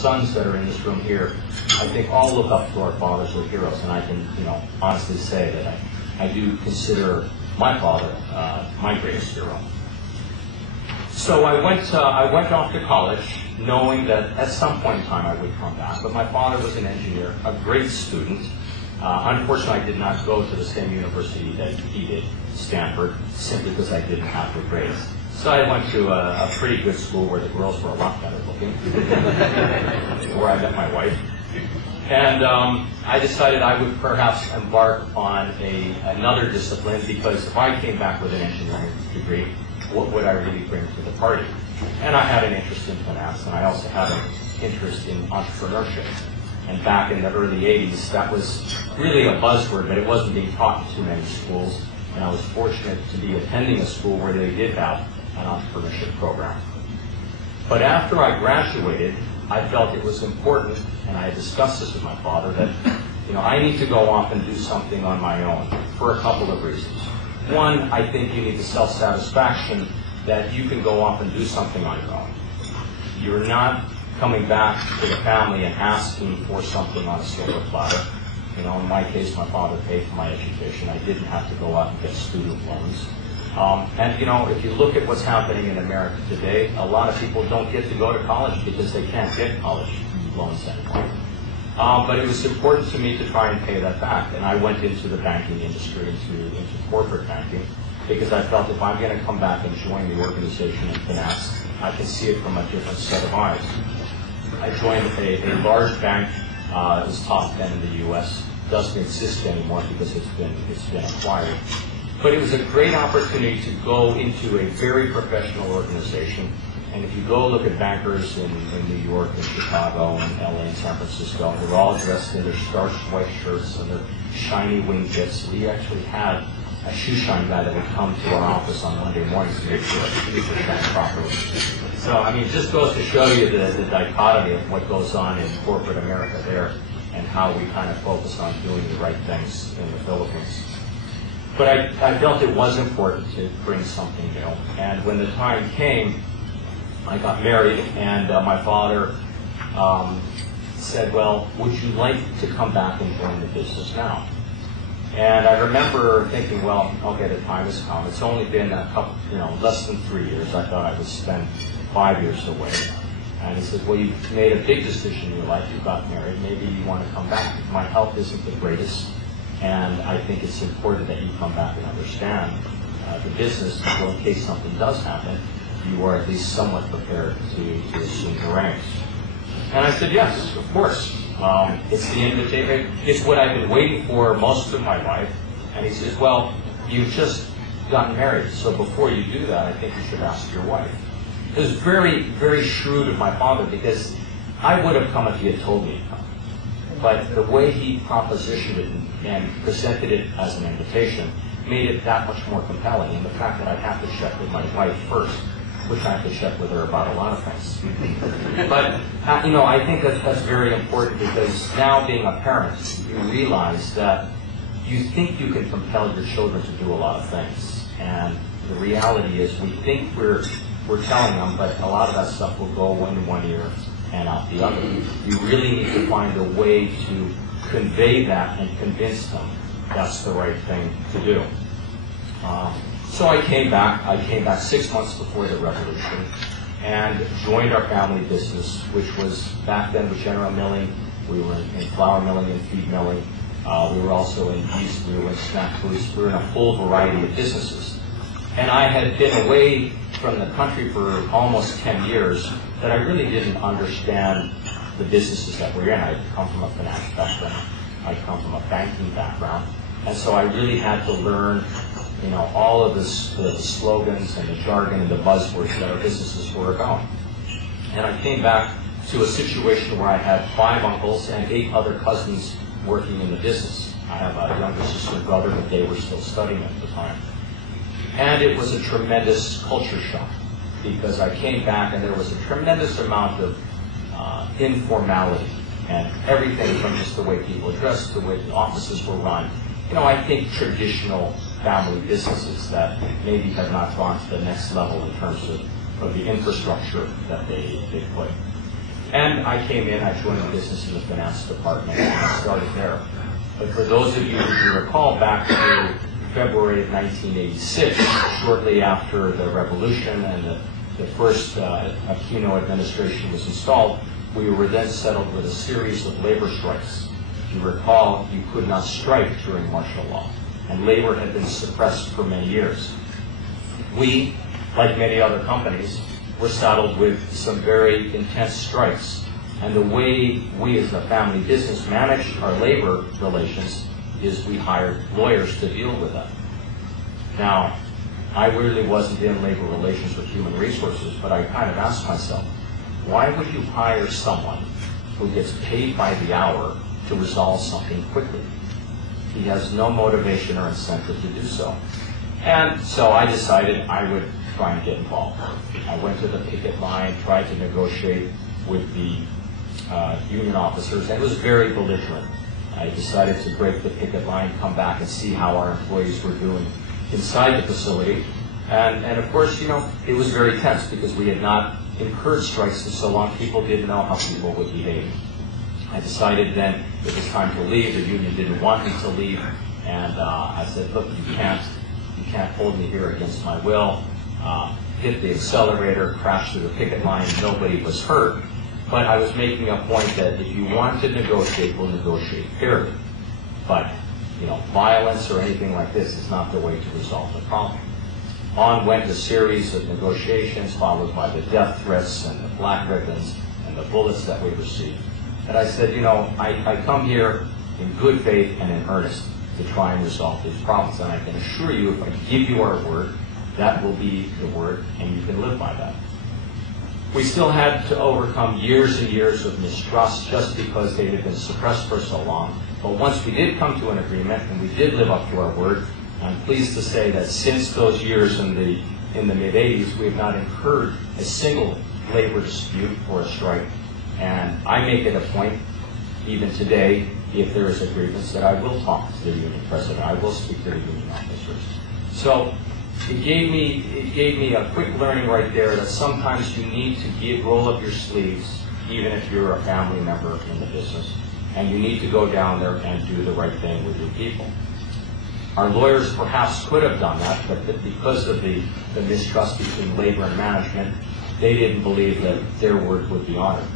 sons that are in this room here, I think all look up to our fathers as heroes, and I can, honestly say that I do consider my father my greatest hero. So I went off to college, knowing that at some point in time I would come back. But my father was an engineer, a great student. Unfortunately, I did not go to the same university that he did, Stanford, simply because I didn't have the grades. So I went to a pretty good school where the girls were a lot better looking, where I met my wife. And I decided I would perhaps embark on another discipline, because if I came back with an engineering degree, what would I really bring to the party? And I had an interest in finance, and I also had an interest in entrepreneurship. And back in the early 80s, that was really a buzzword, but it wasn't being taught in too many schools. And I was fortunate to be attending a school where they did have an entrepreneurship program. But after I graduated, I felt it was important, and I discussed this with my father, that I need to go off and do something on my own for a couple of reasons. One, I think you need the self-satisfaction that you can go off and do something on your own. You're not coming back to the family and asking for something on a silver platter. In my case, my father paid for my education. I didn't have to go out and get student loans. And if you look at what's happening in America today, a lot of people don't get to go to college because they can't get college loans anymore. But it was important to me to try and pay that back. And I went into the banking industry, into corporate banking, because I felt if I'm going to come back and join the organization in finance, I can see it from a different set of eyes. I joined a large bank. It was top 10 in the U.S. Doesn't exist anymore because it's been acquired. But it was a great opportunity to go into a very professional organization. And if you go look at bankers in New York and Chicago and LA and San Francisco, they're all dressed in their starched white shirts and their shiny wingtips. We actually had a shoe shine guy that would come to our office on Monday mornings to make sure our shoes were shined properly. So, it just goes to show you the dichotomy of what goes on in corporate America there and how we kind of focus on doing the right things in the Philippines. But I felt it was important to bring something new. And when the time came, I got married, and my father said, well, would you like to come back and join the business now? And I remember thinking, well, okay, the time has come. It's only been a couple, less than 3 years. I thought I would spend 5 years away. And he said, well, you've made a big decision in your life. You got married. Maybe you want to come back. My health isn't the greatest, and I think it's important that you come back and understand the business, so in case something does happen, you are at least somewhat prepared to assume the ranks. And I said, yes, of course. It's the invitation. It's what I've been waiting for most of my life. And he says, well, you've just gotten married, so before you do that, I think you should ask your wife. It was very, very shrewd of my father, because I would have come if he had told me to come. But the way he propositioned it and presented it as an invitation made it that much more compelling. And the fact that I have to check with my wife first, which I have to check with her about a lot of things. But, I think that's very important, because now being a parent, you realize that you think you can compel your children to do a lot of things. And the reality is we think we're telling them, but a lot of that stuff will go in one ear and out the other. You really need to find a way to convey that and convince them that's the right thing to do. So I came back 6 months before the revolution and joined our family business, which was back then with General Milling. We were in flour milling and feed milling. We were also in yeast, we were in snack foods. We were in a full variety of businesses. And I had been away from the country for almost 10 years that I really didn't understand the businesses that we're in. I'd come from a finance background. I'd come from a banking background. And so I really had to learn all of the slogans and the jargon and the buzzwords that our businesses were about. And I came back to a situation where I had 5 uncles and 8 other cousins working in the business. I have a younger sister and brother, but they were still studying at the time. And it was a tremendous culture shock, because I came back and there was a tremendous amount of informality, and everything from just the way people dressed, the way the offices were run. I think traditional family businesses that maybe have not gone to the next level in terms of the infrastructure that they put. And I came in, I joined the business in the finance department, and I started there. But for those of you who recall, back to February of 1986, shortly after the revolution and the first Aquino administration was installed, we were then settled with a series of labor strikes. If you recall, you could not strike during martial law, and labor had been suppressed for many years. We, like many other companies, were saddled with some very intense strikes. And the way we as a family business managed our labor relations is we hired lawyers to deal with that. Now, I really wasn't in labor relations or human resources, but I kind of asked myself, why would you hire someone who gets paid by the hour to resolve something quickly? He has no motivation or incentive to do so. And so I decided I would try and get involved. I went to the picket line, tried to negotiate with the union officers, and it was very belligerent. I decided to break the picket line, come back and see how our employees were doing inside the facility. And of course, you know, it was very tense because we had not incurred strikes in so long. People didn't know how people would behave. I decided then it was time to leave. The union didn't want me to leave. And I said, look, you can't hold me here against my will. Hit the accelerator, crashed through the picket line. Nobody was hurt. But I was making a point that if you want to negotiate, we'll negotiate fairly. But, you know, violence or anything like this is not the way to resolve the problem. On went a series of negotiations, followed by the death threats and the black ribbons and the bullets that we received. And I said, you know, I come here in good faith and in earnest to try and resolve these problems. And I can assure you, if I give you our word, that will be the word, and you can live by that. We still had to overcome years and years of mistrust just because they had been suppressed for so long. But once we did come to an agreement and we did live up to our word, I'm pleased to say that since those years in the mid-'80s, we have not incurred a single labor dispute or a strike. And I make it a point, even today, if there is a grievance, that I will talk to the union president. I will speak to the union officers. So it gave me a quick learning right there that sometimes you need to roll up your sleeves, even if you're a family member in the business, and you need to go down there and do the right thing with your people. Our lawyers perhaps could have done that, but because of the mistrust between labor and management, they didn't believe that their word would be honored.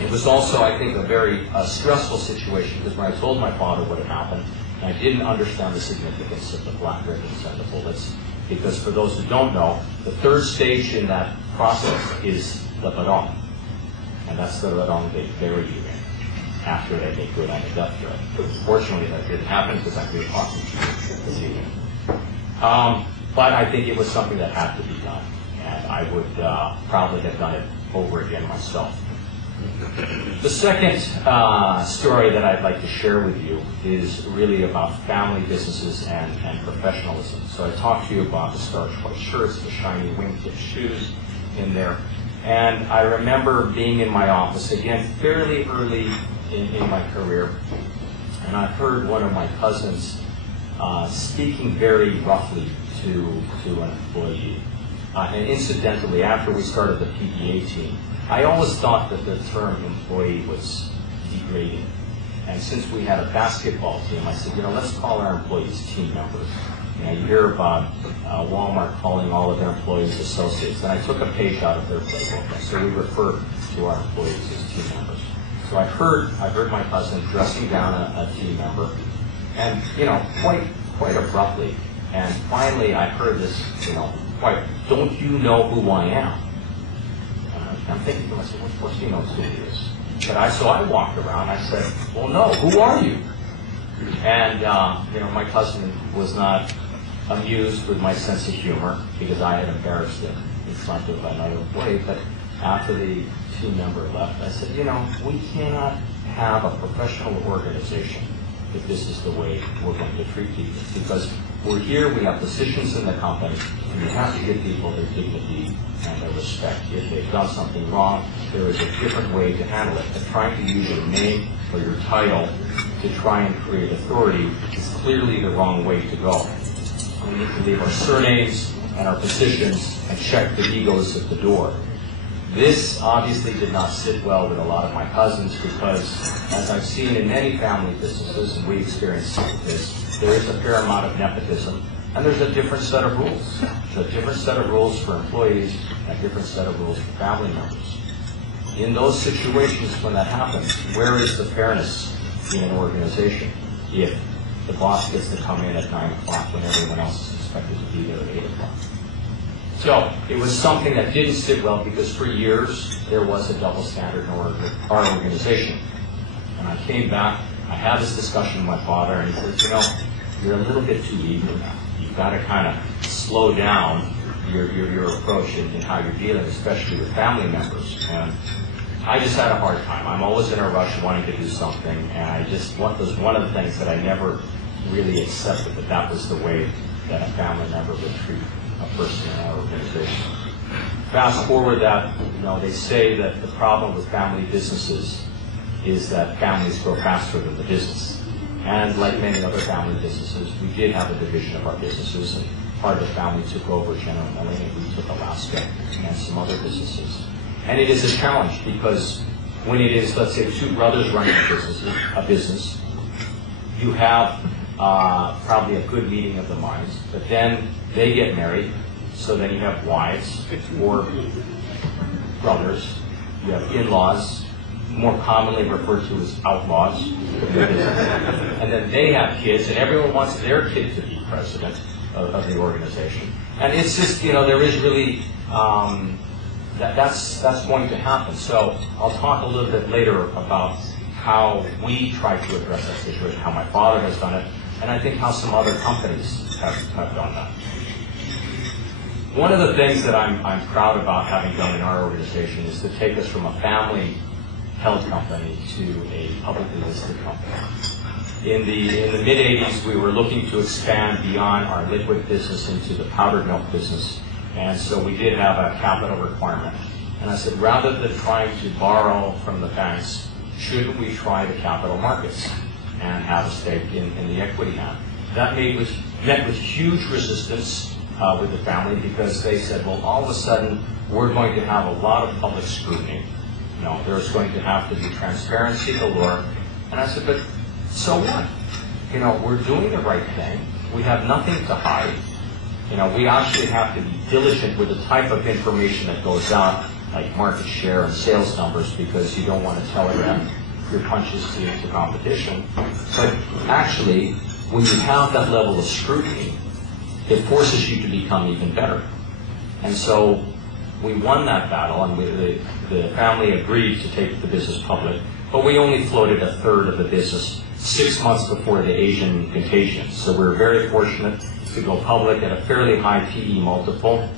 It was also, I think, a very stressful situation because when I told my father what had happened, I didn't understand the significance of the black ribbons and the bullets, because for those who don't know, the third stage in that process is the barong. And that's the barong they bury you in after they make good on the death threat. Fortunately, that didn't happen because I could talk to you this evening. But I think it was something that had to be done, and I would probably have done it over again myself. The second story that I'd like to share with you is really about family businesses and professionalism. So I talked to you about the starched white shirts, the shiny wingtip shoes in there. And I remember being in my office, again, fairly early in my career, and I heard one of my cousins speaking very roughly to an employee. And incidentally, after we started the PDA team, I always thought that the term employee was degrading. And since we had a basketball team, I said, you know, let's call our employees team members. You know, you hear about Walmart calling all of their employees associates. And I took a page out of their playbook. So we refer to our employees as team members. So I heard my cousin dressing down a team member, and, you know, quite abruptly. And finally I heard this, you know, don't you know who I am? I'm thinking to myself, well, of course he knows who he is. But so I walked around, I said, well, no, who are you? And, you know, my cousin was not amused with my sense of humor because I had embarrassed him in front of another employee. But after the team member left, I said, you know, we cannot have a professional organization if this is the way we're going to treat people. Because we're here, we have positions in the company, and we have to give people their dignity and their respect. If they've done something wrong, there is a different way to handle it. But trying to use your name or your title to try and create authority is clearly the wrong way to go. We need to leave our surnames and our positions and check the egos at the door. This obviously did not sit well with a lot of my cousins because, as I've seen in many family businesses, and we experienced this, there is a fair amount of nepotism, and there's a different set of rules. There's a different set of rules for employees, and a different set of rules for family members. In those situations when that happens, where is the fairness in an organization if the boss gets to come in at 9 o'clock when everyone else is expected to be there at 8 o'clock? So it was something that didn't sit well because for years there was a double standard in our organization. And I came back, I had this discussion with my father, and he says, you know, you're a little bit too eager now. You've got to kind of slow down your approach in how you're dealing, especially with family members. And I just had a hard time. I'm always in a rush wanting to do something, and what was one of the things that I never really accepted, that was the way that a family member would treat a person in our organization. Fast forward that, they say that the problem with family businesses is that families grow faster than the business. And like many other family businesses, we did have a division of our businesses, and part of the family took over General Milling, and we took Alaska and some other businesses. And it is a challenge because when it is, let's say, two brothers running a business, you have probably a good meeting of the minds, but then they get married, so then you have wives or brothers, you have in-laws, more commonly referred to as outlaws, and then they have kids, and everyone wants their kid to be president of the organization. And it's just, there is really, that's going to happen. So I'll talk a little bit later about how we try to address that situation, how my father has done it, and I think how some other companies have done that. One of the things that I'm proud about having done in our organization is to take us from a family-held company to a publicly listed company. In the mid-'80s, we were looking to expand beyond our liquid business into the powdered milk business, and so we did have a capital requirement. And I said, rather than trying to borrow from the banks, shouldn't we try the capital markets and have a stake in the equity hand? That met with huge resistance with the family because they said, well, all of a sudden, we're going to have a lot of public scrutiny. There's going to have to be transparency galore. And I said, but so what? We're doing the right thing. We have nothing to hide. We actually have to be diligent with the type of information that goes out, like market share and sales numbers, because you don't want to telegraph your punches to competition. But actually, when you have that level of scrutiny, it forces you to become even better. And so we won that battle, and the family agreed to take the business public, but we only floated a third of the business 6 months before the Asian contagion. So we were very fortunate to go public at a fairly high PE multiple,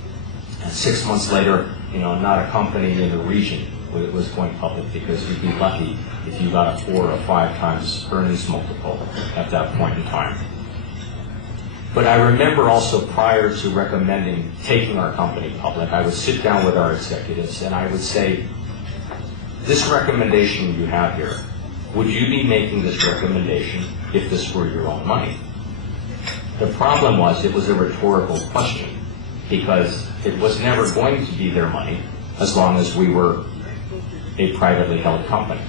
and 6 months later, not a company in the region was going public, because you'd be lucky if you got a 4 or 5 times earnings multiple at that point in time. But I remember also, prior to recommending taking our company public, I would sit down with our executives and I would say, this recommendation you have here, would you be making this recommendation if this were your own money? The problem was, it was a rhetorical question, because it was never going to be their money as long as we were a privately held company.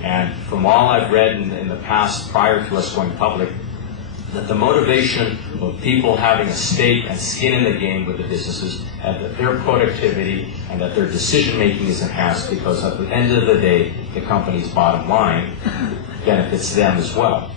And from all I've read in the past, prior to us going public, that the motivation of people having a stake and skin in the game with the businesses, and that their productivity and that their decision-making is enhanced, because at the end of the day, the company's bottom line benefits them as well.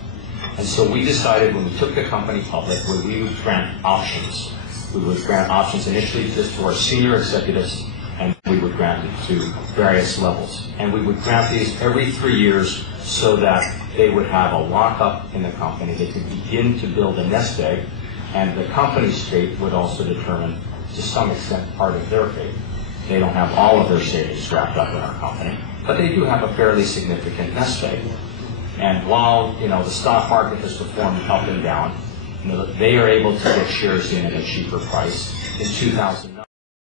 And so we decided, when we took the company public, we would grant options. We would grant options initially just to our senior executives, and we would grant it to various levels. And we would grant these every 3 years so that they would have a lockup in the company. They could begin to build a nest egg, and the company's fate would also determine, to some extent, part of their fate. They don't have all of their savings wrapped up in our company, but they do have a fairly significant nest egg. And while the stock market has performed up and down, they are able to get shares in at a cheaper price. In 2009,